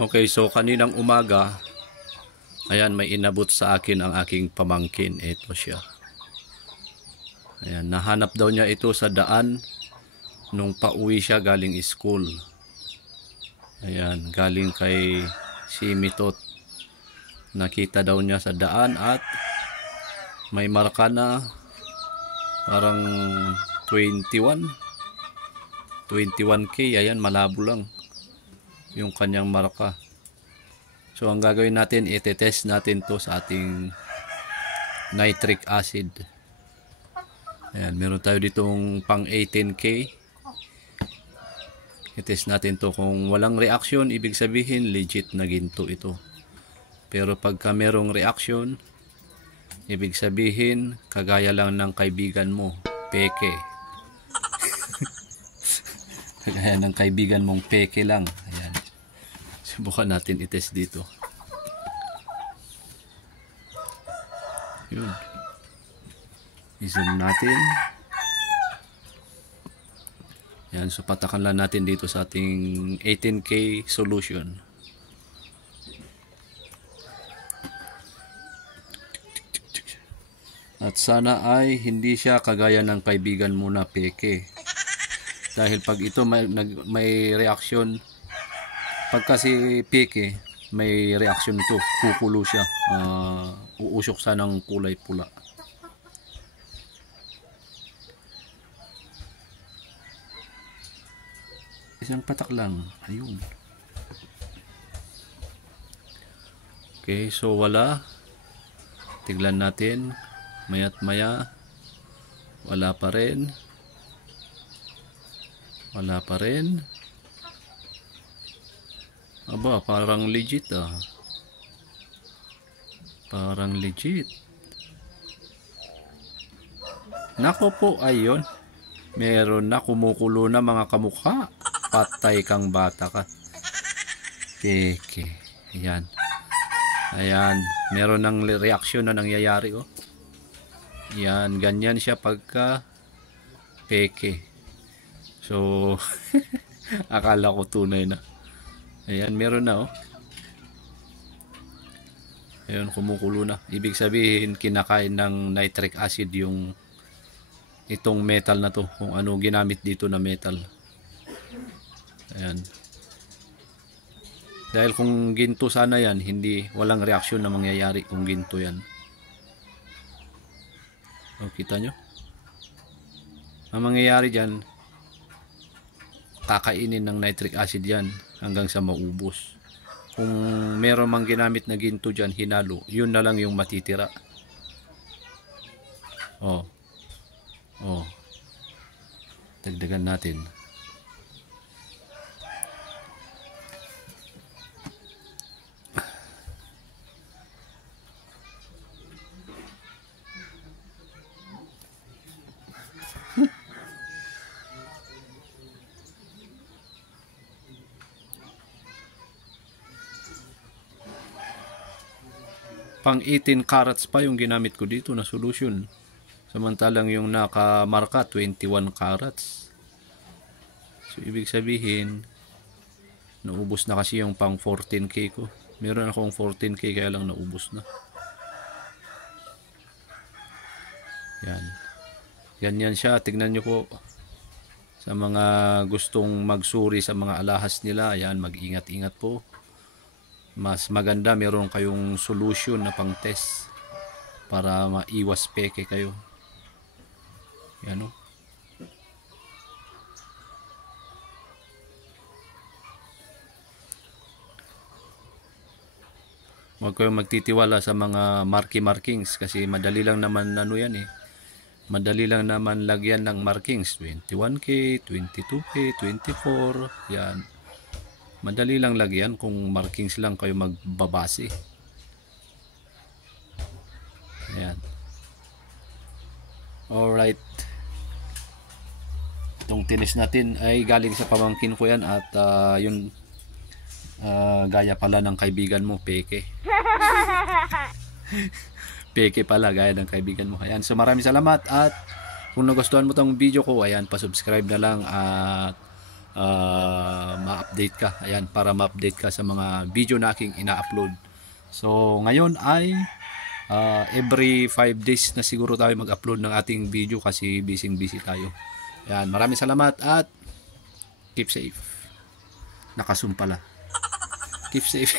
Okay, so kaninang umaga, ayan, may inabot sa akin ang aking pamangkin. Ito siya. Ayan, nahanap daw niya ito sa daan nung pauwi siya galing school. Ayan, galing kay si Mitot. Nakita daw niya sa daan at may marka na parang 21K. Ayan, malabo lang yung kanyang marka. So ang gagawin natin, itetest natin to sa ating nitric acid. Ayan, meron tayo ditong pang 18K. I-test natin to. Kung walang reaction, ibig sabihin legit na ginto ito. Pero pagka merong reaction, ibig sabihin kagaya lang ng kaibigan mo, peke. Kagaya ng kaibigan mong peke lang. Ayan. Subukan natin i-test dito. Yun. I-zoom natin. Yan, so patakan lang natin dito sa ating 18K solution. At sana ay hindi siya kagaya ng kaibigan mo na peke. Dahil pag ito may reaction, pag kasi peke, may reaction ito, kukulo siya, uusok sa ng kulay pula. Isang patak lang, ayun. Okay, so wala. Tignan natin, maya't maya, wala pa rin. Wala pa rin. Aba, parang legit ah. Parang legit. Nako po, ayun. Meron na kumukulo na mga kamukha. Patay kang bata ka. Peke. Ayan. Ayan. Meron ng reaction na nangyayari oh. Ayan. Ganyan siya pagka peke. So, akala ko tunay na. Ayan. Meron na oh. Ayan. Kumukulo na. Ibig sabihin kinakain ng nitric acid yung itong metal na to. Kung ano ginamit dito na metal. Ayan. Dahil kung ginto sana yan, walang reaksyon na mangyayari kung ginto yan. O, kita nyo? Ang mangyayari dyan, kakainin ng nitric acid yan hanggang sa maubos. Kung meron mang ginamit na ginto dyan, hinalo, yun na lang yung matitira. O. O. Dagdagan natin. Pang 18 carats pa yung ginamit ko dito na solution. Samantalang yung nakamarka 21 carats. So ibig sabihin naubos na kasi yung pang 14K ko. Meron akong 14K kaya lang naubos na. Yan. Ganyan siya. Tignan nyo po. Sa mga gustong magsuri sa mga alahas nila, ayan, mag-ingat-ingat po. Mas maganda meron kayong solution na pang test para maiwas peke kayo. Yan o. Huwag kayong magtitiwala sa mga markings kasi madali lang naman ano yan eh. Madali lang naman lagyan ng markings. 21K, 22K, 24, yan. Madali lang lagyan kung markings lang kayo magbabase. Ayan. Alright. Itong tinis natin ay galing sa pamangkin ko yan at yun gaya pala ng kaibigan mo, peke. Peke pala, gaya ng kaibigan mo. Ayan, so maraming salamat at kung nagustuhan mo tong video ko, ayan, pa-subscribe na lang at update ka. Ayan, para ma-update ka sa mga video na aking ina-upload. So ngayon ay every 5 days na siguro tayo mag-upload ng ating video kasi busy tayo. Ayan, maraming salamat at keep safe. Nakasum pala. Keep safe.